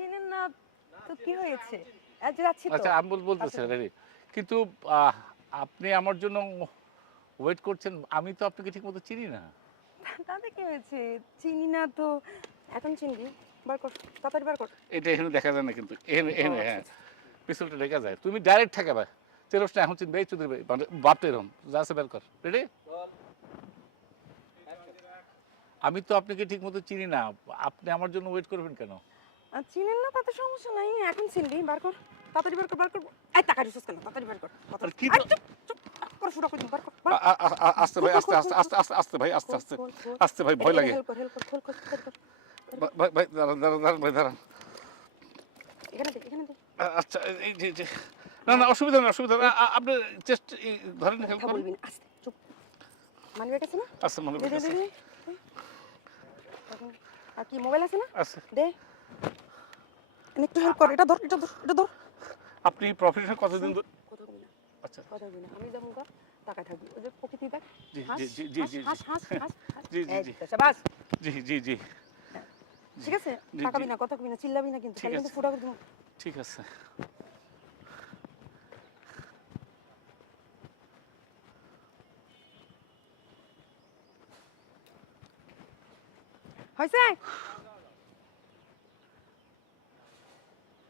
চিনেন না? তো কি হয়েছে? যাচ্ছি তো। আচ্ছা আমি বলতেছি রেডি। কিন্তু আপনি আমার জন্য ওয়েট করছেন আমি তো আপনাকে ঠিক মতো চিনি না। তাতে কি হয়েছে? চিনি না তো এখন চিনবি বার কর তাড়াতাড়ি বার কর। এটা এখানে দেখা যায় না কিন্তু এখানে এখানে আচ্ছা, হ্যাঁ। পিস্তলটা দেখা যায়। তুমি ডাইরেক্ট ঠেকাবে এখন চিনবে এই চুদির মানে এরম যা বের কর। রেডি আমি তো আপনাকে ঠিক মতো চিনি না। আপনি আমার জন্য ওয়েট করবেন কেন? আর চিনেন না তাতে সমস্যা নাই। এখন চিনবি বার কর। তাড়াতাড়ি বার কর বার কর। এই টাকা রিসোর্স কেন? তাড়াতাড়ি বার কর। কি চুপ চুপ। করে শুরু বার আস্তে ভাই আস্তে আস্তে আস্তে আস্তে আস্তে ভাই আস্তে আস্তে। আস্তে ভাই ভয় লাগে। ভাই- ভাই দাঁড়ান দাঁড়ান দাঁড়ান ভাই দাঁড়ান। এখানে দে এখানে দে। আচ্ছা এই যে যে না না অসুবিধা নেই অসুবিধা আ- আপনি ধরেন হেল্প করেন। না আস্তে চুপ। মানি না? আচ্ছা মনে দে। আর কি মোবাইল আছে না? আচ্ছা দে। একটু হেল্প কর এটা ধর এটা ধর এটা ধর। আপনি প্রফেশন কতদিন আচ্ছা। কথা বলবি না আমি যেমন কর টাকা ওই যে প্রকৃতি দেখ জি জি জি জি হাস, হাস, হাস। জি, জি, জি। শাবাশ। জি জি জি। ঠিক আছে? তাকাবি না কথা কবি না চিল্লাবি না কিন্তু ঠিক কিন্তু ফুটা করে ঠিক আছে। হয়েছে?